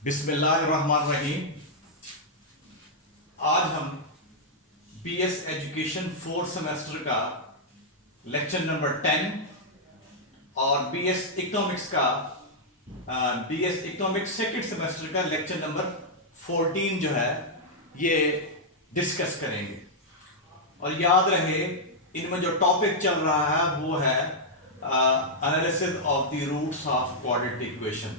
बिस्मिल्लाहिर्रहमानिर्रहीम। आज हम बीएस एजुकेशन फोर्थ सेमेस्टर का लेक्चर नंबर 10 और बीएस इकोनॉमिक्स का बीएस इकोनॉमिक्स सेकंड सेमेस्टर का लेक्चर नंबर 14 जो है ये डिस्कस करेंगे। और याद रहे इनमें जो टॉपिक चल रहा है वो है analysis of the roots of quadratic equation.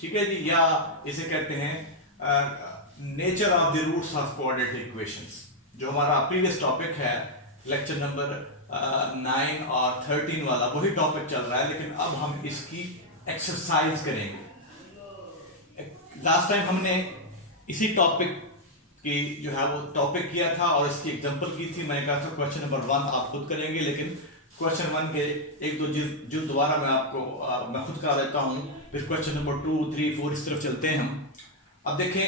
ठीक है जी, या इसे कहते हैं nature of the roots of quadratic equations, जो हमारा प्रीवियस टॉपिक है लेक्चर नंबर 9 और 13 वाला, वही टॉपिक चल रहा है, लेकिन अब हम इसकी एक्सरसाइज करेंगे। लास्ट टाइम हमने इसी टॉपिक की जो है वो टॉपिक किया था और इसकी एग्जांपल की थी। मैंने कहा था क्वेश्चन नंबर 1 आप खुद करेंगे, लेकिन क्वेश्चन 1 के एक दो जो दोबारा मैं आपको मैं खुद करा देता हूँ, फिर क्वेश्चन नंबर 2, 3, 4 इस तरफ चलते हैं हम। अब देखें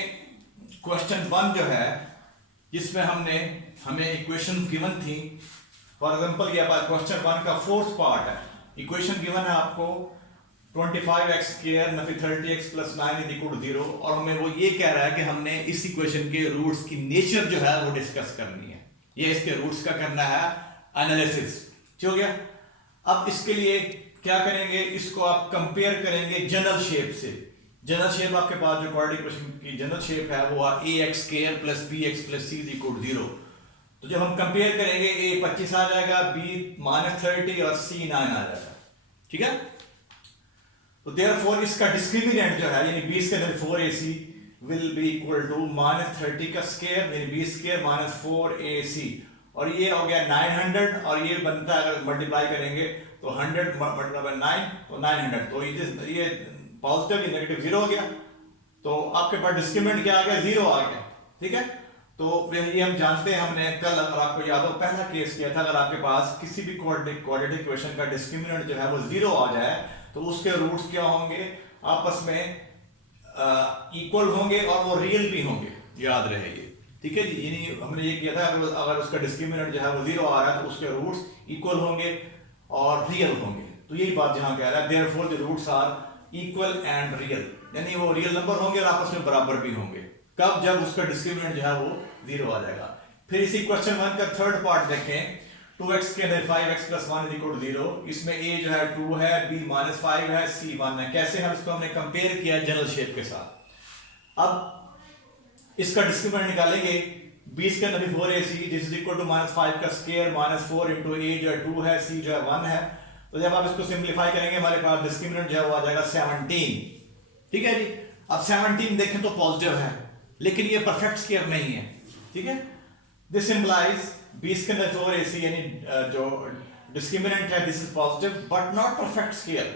क्वेश्चन 1 जो है जिसमें हमें इक्वेशन गिवन थी। फॉर एग्जांपल ये क्वेश्चन 1 का फोर्थ पार्ट है। इक्वेशन गिवन है आपको 25x स्क्वायर नफी 30x plus 9 is equal to 0, और हमें वो ये कह रहा है कि हमने इस इक्वेशन के रूट्स की नेचर जो है वो डिस्कस करनी है, ये इसके रूट्स का करना है एनालिसिस। ठीक हो गया। अब इसके लिए क्या करेंगे, इसको आप कंपेयर करेंगे जनरल शेप से। जनरल शेप आपके पास जो क्वाड्रेटिक इक्वेशन की जनरल शेप है वो है ax square plus bx plus c is equal to 0। तो जब हम कंपेयर करेंगे a 25 आ जाएगा, b -30 और c 9 आ जाएगा। ठीक है। तो देयरफॉर इसका डिस्क्रिमिनेंट जो है यानी b square 4ac will be equal to -30 का स्क्वायर यानी b स्क्वायर -4ac, और ये हो गया 900, और ये बनता है अगर मल्टीप्लाई करेंगे तो 100 मल्टीप्लाई बाय 9 तो 900। तो ये पॉजिटिव या नेगेटिव 0 हो गया, तो आपके पास डिस्क्रिमिनेंट क्या आ गया, 0 आ गया। ठीक है। तो ये हम जानते हैं, हमने कल अगर आपको याद हो पहला केस किया था, अगर आपके पास किसी भी क्वाड्रेटिक इक्वेशन का डिस्क्रिमिनेंट जो है वो 0 आ जाए तो उसके रूट्स क्या होंगे, आपस में इक्वल होंगे और वो रियल भी होंगे, याद रहे ये। ठीक है जी, यानी हमने ये किया था अगर उसका डिस्क्रिमिनेंट जो है वो 0 आ रहा है तो उसके रूट्स इक्वल होंगे और रियल होंगे। तो यही बात जहां कह रहा है therefore the roots are equal and real, यानी वो रियल नंबर होंगे और आपस में बराबर भी होंगे। कब, जब उसका डिस्क्रिमिनेंट जो है वो 0 आ जाएगा। फिर इसी क्वेश्चन 1 का थर्ड पार्ट देखें, 2x के अंदर 5x plus 1 is equal to 0। इसमें a जो है 2 है, b -5 है, c 1 है। कैसे हम इसको हमने कंपेयर किया जनरल शेप के साथ। अब इसका डिस्क्रिमिनेंट निकालेंगे, b के अंदर 4ac this is equal to -5 का स्क्वायर -4 इनटू a जो है 2 है, c जो है 1 है। तो जब आप इसको सिंपलीफाई करेंगे हमारे पास डिस्क्रिमिनेंट जो है वो आ जाएगा 17। ठीक है जी। अब 17 देखें तो पॉजिटिव है, लेकिन ये परफेक्ट स्क्वायर नहीं है। ठीक है। दिस इंप्लाइज b के अंदर 4ac यानी जो डिस्क्रिमिनेंट है this is positive but not perfect square.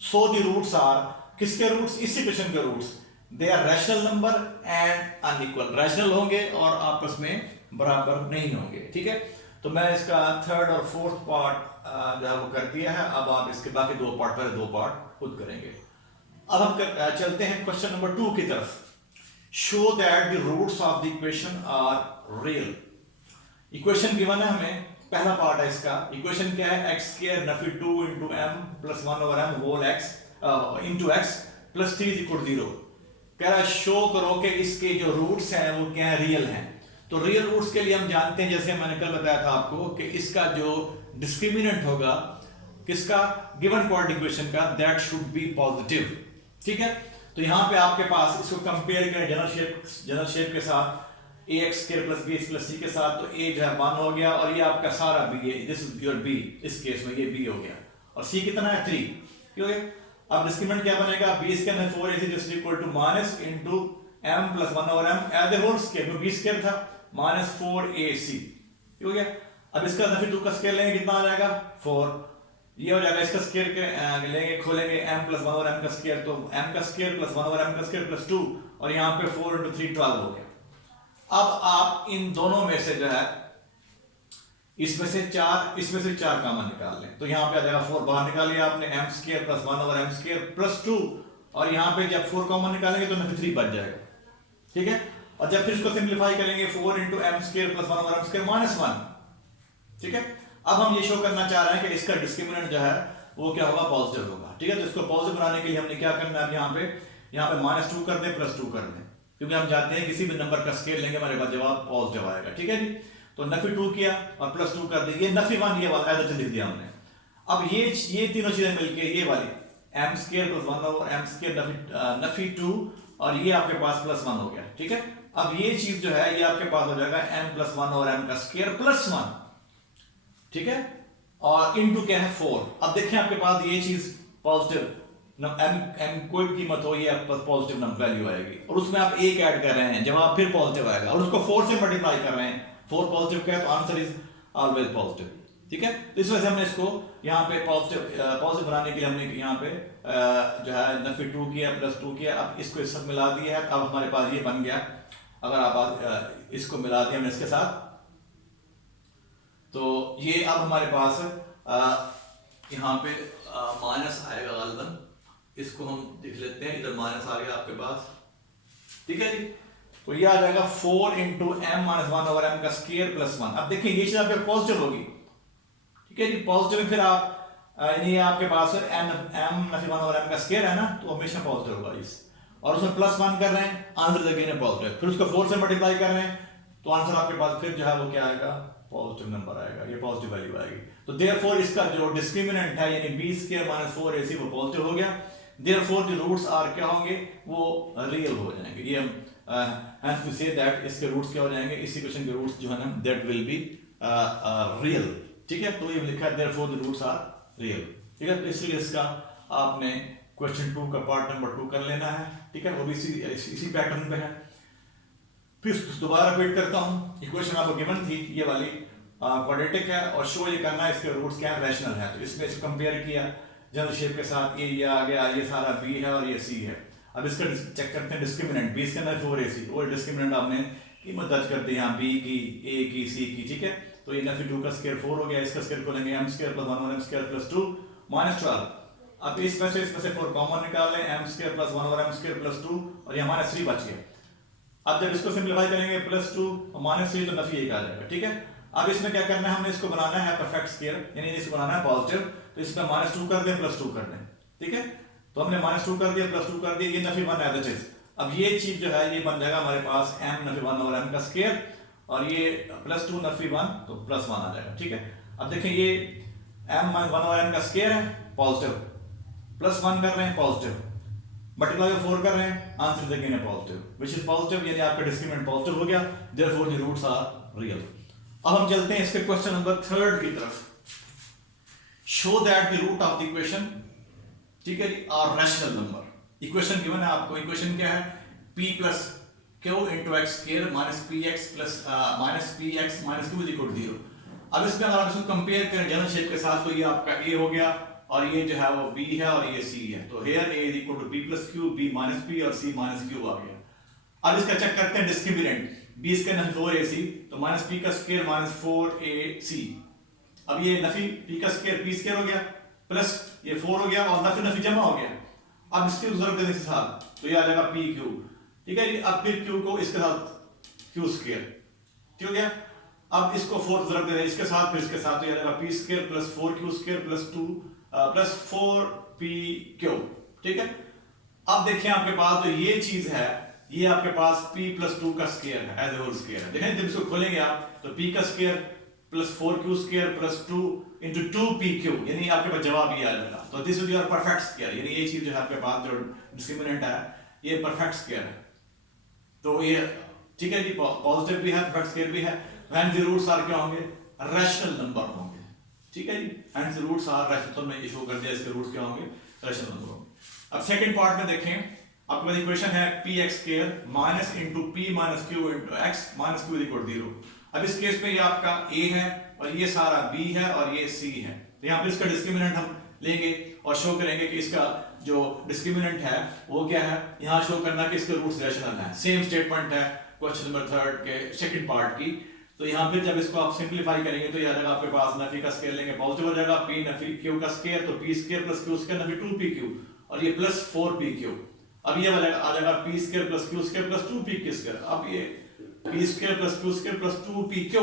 So the roots are, किसके रूट्स, इस इक्वेशन के roots, they are rational number and unequal, rational होंगे और आपस में बराबर नहीं होंगे। ठीक है। तो मैं इसका थर्ड और फोर्थ पार्ट जो है वो कर दिया है। अब आप इसके बाकी पहले दो पार्ट खुद करेंगे। अब हम चलते हैं क्वेश्चन नंबर 2 की तरफ। Show that the roots of the equation are real. Equation given है हमें, पहला पार्ट है इसका। इक्वेशन क्या है, x स्क्वायर नफी 2 into m plus 1 over m whole x into x plus 3 is equal to 0। कह रहा है शो करो कि इसके जो रूट्स हैं वो क्या है, रियल हैं। तो रियल रूट्स के लिए हम जानते हैं, जैसे मैंने कल बताया था आपको, कि इसका जो डिस्क्रिमिनेंट होगा किसका, गिवन क्वाड्रेटिक इक्वेशन का, दैट शुड बी पॉजिटिव। ठीक है। तो यहां पे आपके पास इसको कंपेयर करें जनरल शेप के साथ, ax square plus b plus c के साथ, तो a जो है 1 हो गया और ये आपका सारा b है, दिस इज योर b, इस केस में ये b हो गया, और c कितना है 3। ठीक है। अब डिस्क्रिमिनेंट क्या बनेगा, b के अंदर 4ac is equal to minus into m plus 1 over m as the whole square, तो b स्क्वायर था -4ac। हो गया। अब इसका नफी 2 का स्क्वायर लेंगे, कितना आ जाएगा 4, ये हो जाएगा। इसका स्क्वायर के लेंगे, खोलेंगे m प्लस 1 ओवर m का स्क्वायर, तो m का स्क्वायर प्लस 1 ओवर m का स्क्वायर प्लस 2, और यहाँ पे 4 इनटू 3 12 हो गया। अब आप इन दोनों में से जो है इसमें से 4 कॉमन निकाल लें, तो यहाँ पे आ जाएगा 4 बाहर निकाल लिया आपने, m square plus 1 over m square plus 2, और यहाँ पे जब 4 कॉमन निकालेंगे तो नफी 3 बच जाएगा। ठीक है। और जब फिर इसको सिंपलीफाई करेंगे 4 into m square plus 1 over m square -1। ठीक है। अब हम ये शो करना चाह रहे हैं कि इसका डिस्क्रिमिनेंट जो है वो क्या होगा, पॉजिटिव होगा। ठीक है। तो इसको पॉजिटिव बनाने के लिए हमने क्या करना है, यहाँ पे यहाँ पे -2 कर दें +2 कर दें, क्योंकि हम जानते हैं किसी भी नंबर का स्केयर लेंगे हमारे पास जवाब पॉजिटिव आएगा। ठीक है जी, तो नफी 2 किया और +2 कर दिया, ये नफी 1 ये वाला ऐसा लिख दिया हमने। अब ये तीनों चीजें मिलके ये वाली m² + 1 ओवर m² नफी 2 और ये आपके पास +1 हो गया। ठीक है, अब ये चीज जो है ये आपके पास हो जाएगा m+1 और m² +1। ठीक है, और इनटू क्या है 4। अब देखिए आपके पास ये चीज पॉजिटिव m कोई कीमत हो ये आपके पास पॉजिटिव नंबर वैल्यू आएगी, और उसमें आप 1 ऐड कर रहे हैं जवाब फिर पॉजिटिव आएगा, और उसको 4 से मल्टीप्लाई कर रहे हैं, 4 पॉजिटिव का है तो आंसर इज ऑलवेज पॉजिटिव। ठीक है, तो इस वजह से हमने इसको यहाँ पे पॉजिटिव बनाने के लिए हमने यहाँ पे जो है नफी 2 किया +2 किया, अब इसको इस साथ मिला दिया है, अब हमारे पास ये बन गया। अगर आप इसको मिला दिया हमने इसके साथ, तो ये अब हमारे पास यहाँ पे माइनस आएगा गालिबन, इसको हम देख लेते हैं, इधर माइनस आ गया आपके पास। ठीक है जी, तो ये आ जाएगा 4 × m-1/m² +1। अब देखिए ये चीज आपके पॉजिटिव होगी। ठीक है जी, पॉजिटिव फिर आप ये आपके पास m-1/m² है ना, तो हमेशा पॉजिटिव होगा इस, और उसमें +1 कर रहे हैं, आंसर अगेन पॉजिटिव, फिर उसको 4 से मल्टीप्लाई कर रहे हैं तो आंसर आपके पास फिर जो है वो क्या आएगा, पॉजिटिव नंबर आएगा, ये पॉजिटिव वैल्यू आएगी। तो देयरफॉर इसका जो डिस्क्रिमिनेंट है यानी b² - 4ac वो पॉजिटिव हो गया। देयरफॉर जो रूट्स आर क्या होंगे, वो रियल हो जाएंगे। ये हैंस वी से दैट इसके रूट्स क्या हो जाएंगे, इस इक्वेशन के रूट्स जो है ना दैट विल बी रियल। ठीक है, तो ये लिखा है therefore the roots are real. ठीक है, तो इसलिए इसका आपने क्वेश्चन 2 का पार्ट नंबर 2 कर लेना है। ठीक है, वो भी इसी पैटर्न पे है। फिर दोबारा रिपीट करता हूँ, इक्वेशन आपको गिवन थी ये वाली क्वाड्रेटिक है, और शो ये करना है इसके रूट्स क्या है, रैशनल है। तो इसमें इसको कंपेयर किया जनरल शेप के साथ, ये आ गया, ये सारा b है और ये c है। अब इसका चेक करते हैं डिस्क्रिमिनेंट, b इसके अंदर 4ac, वो डिस्क्रिमिनेंट आपने कीमत दर्ज कर दी यहाँ b की, a की, c की। ठीक है, तो ये नफी 2 का स्क्वायर 4 हो गया, इसका स्क्वायर खोलेंगे m² + 1 और m² + 2 -12। अब इसमें से 4 कॉमन निकाल लें, m² + 1 और m² + 2, और ये हमारा 3 बच गया। अब जब इसको सिंपलीफाई करेंगे +2 और -3 तो नफी 1 आ जाएगा। ठीक है, अब इसमें क्या करना है, हमने इसको बनाना है परफेक्ट स्क्वायर, यानी इसको बनाना है पॉजिटिव, तो इसमें -2 कर दें +2 कर दें। ठीक है, तो हमने -2 कर दिया +2 कर दिया, ये नफी 1 एज इट इज। अब ये चीज जो है ये बन जाएगा हमारे पास m नफी 1 और m का स्क्वायर, और ये +2 नफी 1 तो +1 आ जाएगा। ठीक है, अब देखिए ये m - 1 और m का स्क्वायर है पॉजिटिव, +1 कर रहे हैं पॉजिटिव, मल्टीप्लाई 4 कर रहे हैं, आंसर देखेंगे पॉजिटिव, व्हिच इज पॉजिटिव, यानी आपका डिस्क्रिमिनेंट पॉजिटिव हो गया, therefore the roots are real. अब हम चलते हैं इसके क्वेश्चन नंबर 3 की तरफ। Show that the root of the equation, ठीक है जी, are rational number. Equation given है आपको, इक्वेशन क्या है, p + q × x² - px - q = 0। अब इसमें अगर आप इसको कंपेयर करें जनरल शेप के साथ, तो ये आपका a हो गया, और ये जो है वो b है और ये c है, तो here a = b + q, b - p और c - q आ गया। अब इसका चेक करते हैं डिस्क्रिमिनेंट, b इसका नफी 4ac, तो -p² - 4ac। अब ये नफी p² हो गया, प्लस ये 4 हो गया, और नफी जमा हो गया। अब इसके ज़रूरत देने के साथ तो ये आ जाएगा pq। ठीक है जी, अब फिर q को इसके साथ q², ठीक हो गया। अब इसको 4 ज़रूरत दे रहे हैं इसके साथ, फिर इसके साथ, तो ये आ जाएगा p² + 4q² + 2 + 4pq। ठीक है, अब देखिए आपके पास जो ये चीज है, ये आपके पास p + 2 का स्क्वायर है, एज ए होल स्क्वायर है। देखें जब इसको खोलेंगे आप, तो p का स्क्वायर + 4q² + 2 × 2pq, यानी आपके पास जवाब ये आ जाएगा। तो this is your perfect square, यानी ये चीज जो है आपके पास जो डिस्क्रिमिनेंट है ये परफेक्ट स्क्वायर है। तो ये ठीक है जी, पॉजिटिव भी है, परफेक्ट स्क्वायर भी है। व्हेन द रूट्स आर क्या होंगे, रैशनल नंबर होंगे। ठीक है जी, and the roots are rational, तो मैं इसको कर दिया, इसके रूट्स क्या होंगे, रैशनल नंबर होंगे। अब सेकंड पार्ट में देखें, आपके पास इक्वेशन है px² - p - q × x - q = 0। अब इस केस में ये आपका a है, और ये सारा b है, और ये c है। तो यहाँ पे इसका डिस्क्रिमिनेंट हम लेंगे और शो करेंगे कि इसका जो डिस्क्रिमिनेंट है वो क्या है, यहाँ शो करना कि इसके रूट्स रैशनल हैं। सेम स्टेटमेंट है क्वेश्चन नंबर 3 के सेकंड पार्ट की। तो यहाँ पे जब इसको आप सिंपलीफाई करेंगे, तो यह जाएगा आपके पास नफी का स्क्वायर लेंगे, पॉजिटिव हो जाएगा, p नफी q का स्क्वायर, तो p² + q² नफी 2pq, और ये + 4pq। अब ये वाला आ जाएगा p² + q² + 2pq²। अब ये p² + q² + 2pq।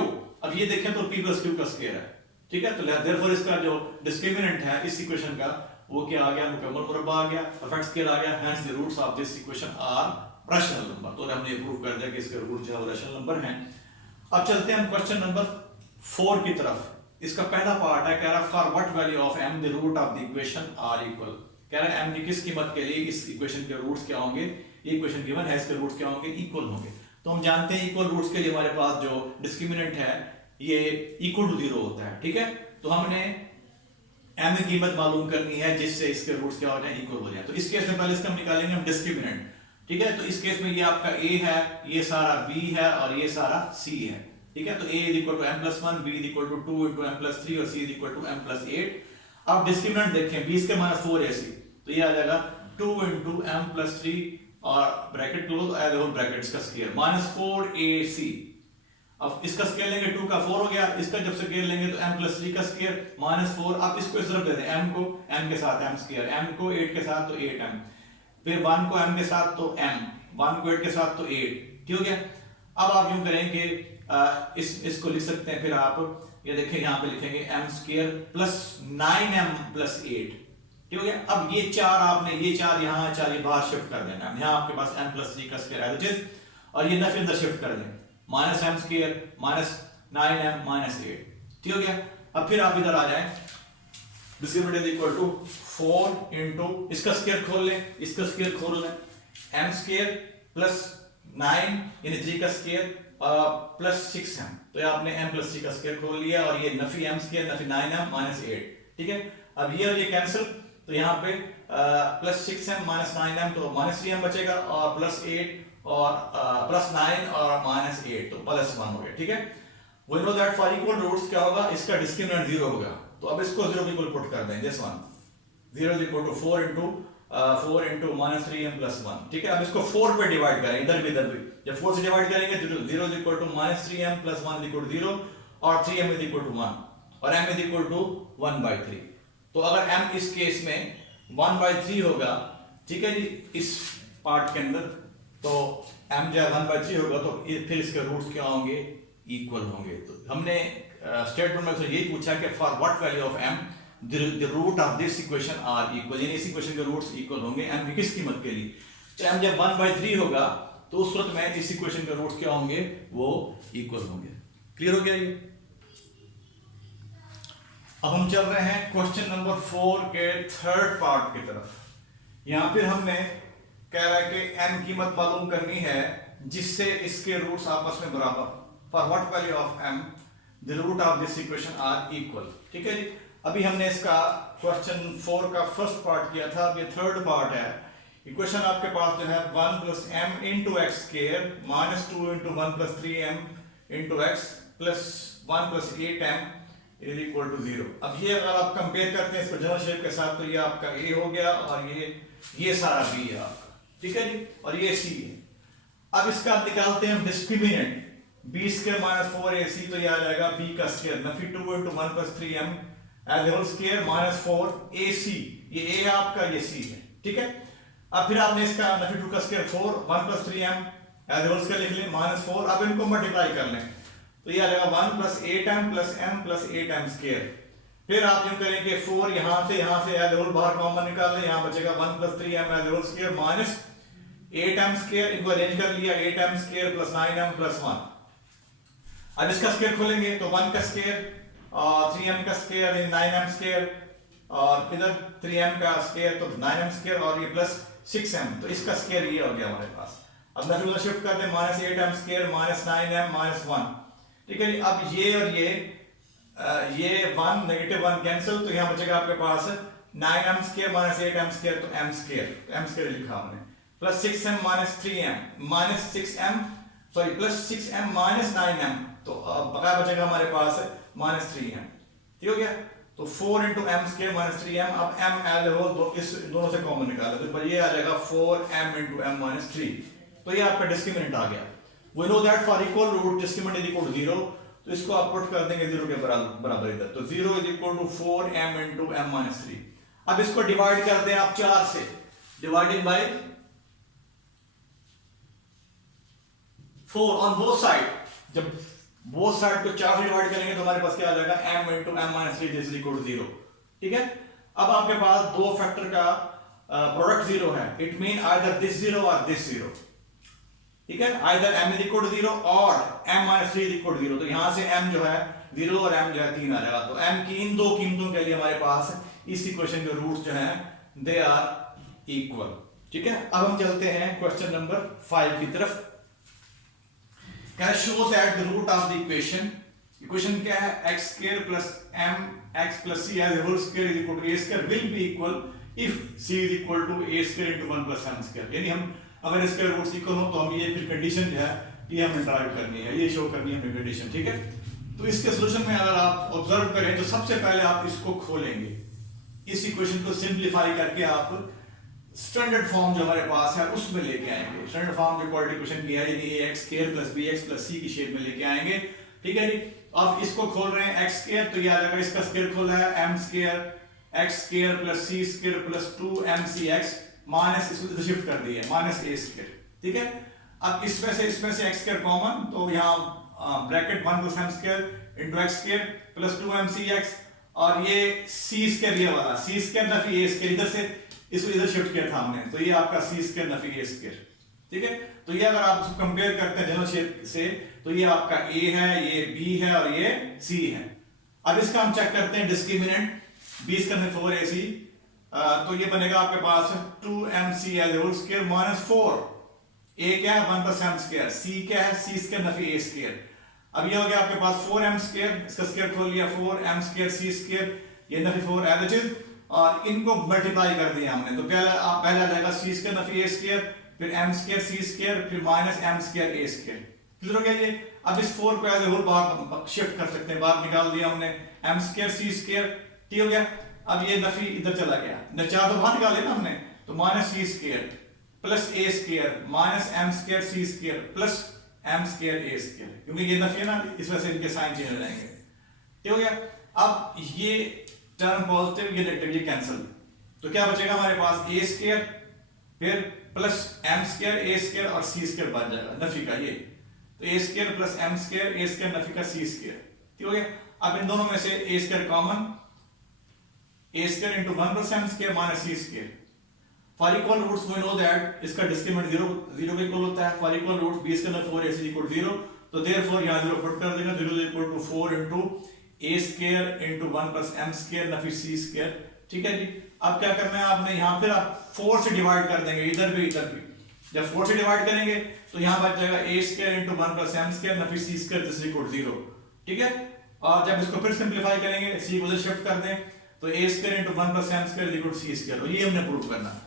अब ये देखें तो p + q का स्क्वायर है। ठीक है, तो देयरफॉर इसका जो डिस्क्रिमिनेंट है इस इक्वेशन का वो क्या आ गया, मुकम्मल मुरब्बा आ गया, परफेक्ट स्क्वायर आ गया, hence the roots of this equation are rational number. तो हमने प्रूव कर दिया कि इसके रूट जो है वो रैशनल नंबर हैं। अब चलते हैं हम क्वेश्चन नंबर 4 की तरफ। इसका पहला पार्ट है, कह रहा for what value of m the root of the equation are equal. कह रहा है m की किस कीमत के लिए इस इक्वेशन के रूट्स क्या होंगे, ये इक्वेशन गिवन है, इसके रूट्स क्या होंगे, इक्वल होंगे। तो हम जानते हैं इक्वल रूट्स के लिए हमारे पास जो डिस्क्रिमिनेंट है ये इक्वल टू 0 होता है, ठीक है। तो हमने m की कीमत मालूम करनी है जिससे इसके रूट्स क्या हो जाए, इक्वल हो जाए। तो इस केस में पहले इसका हम निकालेंगे हम डिस्क्रिमिनेंट, ठीक है। तो इस केस में ये आपका a है, ये सारा b है और ये सारा c है, ठीक है। तो a is equal to m+1, b is equal to 2 into m+3 और c is equal to m+8। अब डिस्क्रिमिनेंट देखें, 20 के माइनस 4ac, तो ये आ जाएगा 2 into m+3 और bracket close as whole brackets का स्क्वायर -4ac। अब इसका स्क्वायर लेंगे 2 का 4 हो गया, इसका जब स्क्वायर लेंगे तो m+3 का स्क्वायर -4। अब इसको इस तरफ दे दें, m को m के साथ m स्क्वायर, m को 8 के साथ तो 8m, फिर 1 को m के साथ तो m, 1 को 8 के साथ तो 8, ठीक हो गया। अब आप यूं करें कि इसको लिख सकते हैं, फिर आप ये देखें यहाँ पे लिखेंगे m² प्लस 9m प्लस 8, ठीक हो गया। अब ये 4 आपने ये 4 यहाँ 4 ये बाहर शिफ्ट कर देना, यहाँ आपके पास m+3 का स्क्वायर एज इट इज, और ये नफी अंदर शिफ्ट कर दें, -m² -9m -8, ठीक हो गया। अब फिर आप इधर आ जाएं, discriminant is equal to 4 into इसका स्क्वायर खोल लें, इसका स्क्वायर खोल लें, m² प्लस 9 यानी 3 का स्क्वायर प्लस 6m, तो ये आपने m+3 का स्क्वायर खोल लिया और ये नफी m² नफी 9m -8, ठीक है। अब ये और ये कैंसिल, तो यहाँ पे प्लस 6m -9m तो -3m बचेगा और प्लस 8 और प्लस 9 और -8 तो +1 हो गया, ठीक है। We know that for equal roots क्या होगा, इसका डिस्क्रिमिनेंट 0 होगा, तो अब इसको 0 के इक्वल पुट कर दें, this one 0 is equal to 4 into -3m + 1, ठीक है। अब इसको 4 पे डिवाइड करें, इधर भी जब 4 से डिवाइड करेंगे तो 0 is equal to -3m + 1 is equal to 0 और 3m इज इक्वल टू 1 और m इज इक्वल टू 1/3। तो अगर m इस केस में 1/3 होगा, ठीक है जी, इस पार्ट के अंदर, तो m जो 1/3 होगा तो फिर इसके रूट्स क्या होंगे, इक्वल होंगे। तो हमने स्टेटमेंट में से यही पूछा कि for what value of m the root of this equation are equal, यानी इस इक्वेशन के रूट्स इक्वल होंगे m की किस कीमत के लिए, तो m जब 1/3 होगा तो उस वक्त में इस इक्वेशन के रूट्स क्या होंगे, वो इक्वल होंगे। क्लियर हो गया ये। अब हम चल रहे हैं क्वेश्चन नंबर 4 के थर्ड पार्ट की तरफ। यहां फिर हमने कह रहा है कि m कीमत मालूम करनी है जिससे इसके रूट्स आपस में बराबर, for what value of m the root of this equation are equal, ठीक है जी। अभी हमने इसका क्वेश्चन 4 का फर्स्ट पार्ट किया था, अब ये थर्ड पार्ट है। इक्वेशन आपके पास जो है 1 + m × x² -2 × 1 + 3m × x plus 1 + 8m is equal to 0। अब ये अगर आप कंपेयर करते हैं इसको जनरल शेप के साथ, तो ये आपका a हो गया और ये सारा b है आपका, ठीक है जी, और ये c है। अब इसका निकालते हैं हम डिस्क्रिमिनेंट, b² -4ac, तो ये आ जाएगा b का स्क्वायर नफी 2 × 1 + 3m as whole square -4ac, ये a है आपका, ये c है, ठीक है। अब फिर आपने इसका नफी 2 का square 4 1 + 3m as whole square लिख लें -4। अब इनको मल्टीप्लाई कर लें तो ये आ जाएगा 1 + 8m + m + 8m²। फिर आप यूं करेंगे 4 यहां से एज होल बाहर कॉमन निकाल लें, यहां बचेगा 1 + 3m as whole square -8m², इनको अरेंज कर लिया 8m² + 9m + 1। अब इसका स्क्वायर खोलेंगे तो 1 का स्क्वायर और 3m का स्क्वायर 9m² और इधर 3m का स्क्वायर तो 9m² और ये प्लस 6m, तो इसका स्क्वायर ये हो गया हमारे पास। अब नफी शिफ्ट कर दें -8m² -9m -1, ठीक है जी। अब ये और ये 1 -1 कैंसिल, तो यहाँ बचेगा आपके पास 9m² -8m² तो m² लिखा हमने, plus 6m -3m -6m sorry plus 6m -9m, तो बकाया बचेगा हमारे पास -3m, ठीक हो गया। तो 4 × m² -3m, अब m एज होल तो इस दोनों से कॉमन निकालो तो ये आ जाएगा 4m × m -3, तो ये आपका डिस्क्रिमिनेंट आ गया। We know that for equal root discriminant is equal to 0, तो इसको आप पुट कर देंगे 0 के बराबर इधर, तो 0 is equal to 4m × m -3। अब इसको डिवाइड कर दें आप 4 से, dividing by 4 on both side. जब बोथ साइड को 4 से डिवाइड करेंगे तो हमारे पास क्या आ जाएगा m × m -3 is equal to 0, ठीक है। अब आपके पास दो फैक्टर का प्रोडक्ट जीरो है, it mean either this zero और दिस जीरो, ठीक है, either m is equal to zero और m minus 3 is equal to zero. तो यहां से m जो है जीरो और m जो है 3 आ जाएगा। तो m की इन दो कीमतों के लिए हमारे पास इस इक्वेशन के रूट्स जो हैं दे आर इक्वल, ठीक है। अब हम चलते हैं क्वेश्चन नंबर 5 की तरफ। क्या show that the root of the equation क्या है, x square plus m x plus c as whole square is equal to a square will be equal if c is equal to a square into 1 plus m square. यानी हम अगर इसके roots equal हो तो हम ये फिर condition जो है ये हमें ड्राइव करनी है, ये शो करनी है हमें कंडीशन, ठीक है। तो इसके सॉल्यूशन में अगर आप ऑब्जर्व करें तो सबसे पहले आप इसको खोलेंगे, इस इक्वेशन को सिंपलीफाई करके आप स्टैंडर्ड फॉर्म जो हमारे पास है उसमें लेके आएंगे। स्टैंडर्ड फॉर्म जो क्वाड्रेटिक इक्वेशन की है यानी ax square plus bx plus c की शेप में लेके आएंगे, ठीक है जी। अब इसको खोल रहे हैं x स्क्वायर, तो ये आ जाएगा, इसका स्क्वायर खोला है m square x square plus c square plus 2mcx minus इसको शिफ्ट कर दिया माइनस a स्क्वायर, ठीक है। अब इसमें से x स्क्वायर कॉमन, तो यहाँ bracket 1 plus m square into x square plus 2mcx और ये c स्क्वायर ये वाला c square Nafi a square, इधर से इसको इधर शिफ्ट किया था हमने, तो ये आपका c square Nafi a square, ठीक है। तो ये अगर आप कंपेयर करते हैं जनरल शेप से तो ये आपका a है, ये b है और ये c है। अब इसका हम चेक करते हैं डिस्क्रिमिनेंट, b इसका 4ac, तो ये बनेगा आपके पास 2mc as whole square minus 4, a क्या है 1 प्लस m स्क्वायर, c क्या है c square Nafi a square. अब ये हो गया आपके पास 4m स्क्वायर, इसका स्क्वायर खोल लिया 4m स्क्वायर c स्क्वायर, ये नफी 4 एज इट इज, और इनको मल्टीप्लाई कर दिया हमने। तो पहला आ जाएगा c square Nafi a square, फिर m स्क्वायर c स्क्वायर, फिर minus m square a square. Clear हो गया ये। अब इस 4 को एज ए होल बाहर शिफ्ट कर सकते हैं, बाहर निकाल दिया हमने, m स्क्वायर c स्क्वायर, ठीक हो गया। अब ये नफी इधर चला गया, चार तो बाहर निकाले ना हमने, तो minus c square plus a square minus m square c square plus m square a square, क्योंकि ये नफी है ना, इस वजह से इनके साइन चेंज हो जाएंगे, ठीक हो गया। अब ये टर्म पॉजिटिव ये नेगेटिव ये कैंसिल, तो क्या बचेगा हमारे पास a स्क्वायर फिर plus m square a square और c स्क्वायर बच जाएगा नफी का ये, तो a square plus m square a square Nafi का c स्क्वायर, ठीक हो गया। अब इन दोनों में से a square common, a square into 1 plus m square minus c square. For equal roots we know that इसका डिस्क्रिमिनेंट 0 के इक्वल होता है। For equal roots b square 4ac equal 0, तो देयरफॉर यहां 0 पुट कर देना, 0 equal to 4 into a square into 1 plus m square नफी c square, ठीक है जी। अब क्या करना है आपने, यहां फिर आप 4 से डिवाइड कर देंगे, इधर भी इधर भी। जब 4 से डिवाइड करेंगे तो यहां बच जाएगा a square into 1 plus m square नफी c स्क्वायर दिस इक्वल 0, ठीक है। और जब इसको फिर सिंपलीफाई करेंगे, c को उधर शिफ्ट कर दें, तो a square into 1 plus m square equal c square, और ये हमने प्रूव करना है,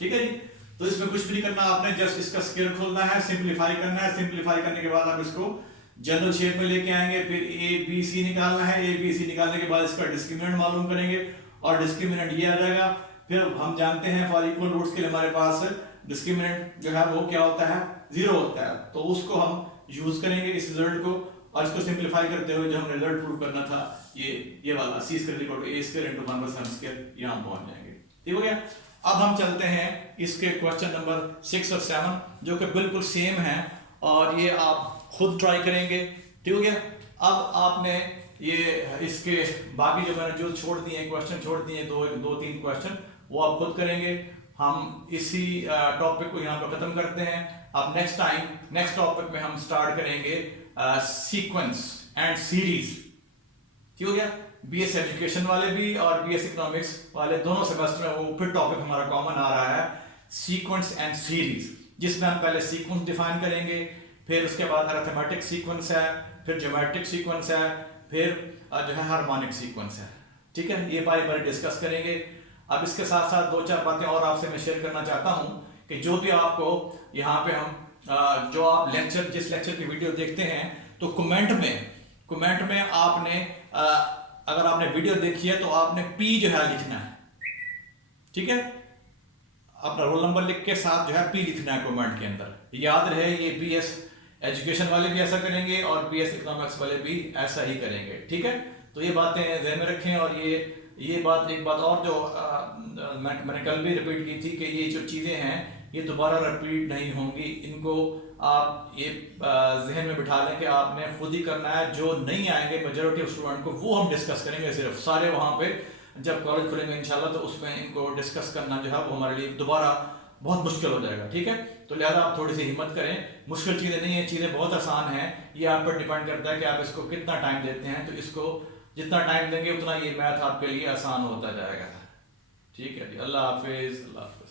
ठीक है जी। तो इसमें कुछ भी नहीं करना आपने, जस्ट इसका स्क्वायर खोलना है, सिंपलीफाई करना है। सिंपलीफाई करने के बाद आप इसको जनरल शेप में लेके आएंगे, फिर a b c निकालना है, a b c निकालने के बाद इसका डिस्क्रिमिनेंट मालूम करेंगे और डिस्क्रिमिनेंट ये आ जाएगा। फिर हम जानते हैं फॉर इक्वल रूट्स के लिए हमारे पास डिस्क्रिमिनेंट जो है वो क्या होता है 0 होता है, तो उसको हम यूज करेंगे इस रिजल्ट को, और इसको सिंपलीफाई करते हुए जो हम रिजल्ट प्रूव करना था ये वाला c square equal to a square into 1 plus m square, यहां पहुंच जाएंगे, ठीक हो गया। अब हम चलते हैं इसके क्वेश्चन नंबर 6 और 7 जो कि बिल्कुल सेम है और ये आप खुद ट्राई करेंगे, ठीक हो गया। अब आपने ये इसके बाकी जो मैंने जो छोड़ दिए क्वेश्चन छोड़ दिए दो तीन क्वेश्चन वो आप खुद करेंगे। हम इसी टॉपिक को यहाँ पर खत्म करते हैं। अब नेक्स्ट टॉपिक में हम स्टार्ट करेंगे सीक्वेंस एंड सीरीज, ठीक हो गया। बीएस एजुकेशन वाले भी और बीएस इकोनॉमिक्स वाले दोनों सेमेस्टर में वो फिर टॉपिक हमारा कॉमन आ रहा है सीक्वेंस एंड सीरीज, जिसमें हम पहले सीक्वेंस डिफाइन करेंगे, फिर उसके बाद अरिथमेटिक सीक्वेंस है, फिर ज्योमेट्रिक सीक्वेंस है, फिर जो है हार्मोनिक सीक्वेंस है, ठीक है। ये बारी डिस्कस करेंगे। अब इसके साथ साथ 2-4 बातें और आपसे मैं शेयर करना चाहता हूं कि जो भी आपको यहाँ पे हम जो आप जिस लेक्चर की वीडियो देखते हैं तो कमेंट में आपने अगर आपने वीडियो देखी है तो आपने P जो है लिखना है, ठीक है। अपना रोल नंबर लिख के साथ जो है P लिखना है कमेंट के अंदर। याद रहे ये बीएस एजुकेशन वाले भी ऐसा करेंगे और बीएस इकोनॉमिक्स वाले भी ऐसा ही करेंगे, ठीक है। तो ये बातें ध्यान में रखें। और ये बात एक बात और जो मैंने कल भी रिपीट की थी कि ये जो चीज़ें हैं ये दोबारा रिपीट नहीं होंगी, इनको आप ये जहन में बिठा लें कि आपने खुद ही करना है। जो नहीं आएंगे मेजॉरिटी ऑफ स्टूडेंट को वो हम डिस्कस करेंगे, सिर्फ सारे वहाँ पे जब कॉलेज खुलेंगे इंशाल्लाह तो उसमें इनको डिस्कस करना जो है वो हमारे लिए दोबारा बहुत मुश्किल हो जाएगा, ठीक है। तो लिहाजा आप थोड़ी सी हिम्मत करें, मुश्किल चीज़ें नहीं है, चीज़ें बहुत आसान हैं। ये आप पर डिपेंड करता है कि आप इसको कितना टाइम देते हैं। तो इसको जितना टाइम देंगे उतना ये मैथ आपके लिए आसान होता जाएगा, ठीक है जी। अल्लाह हाफिज़, अल्लाह हाफिज़।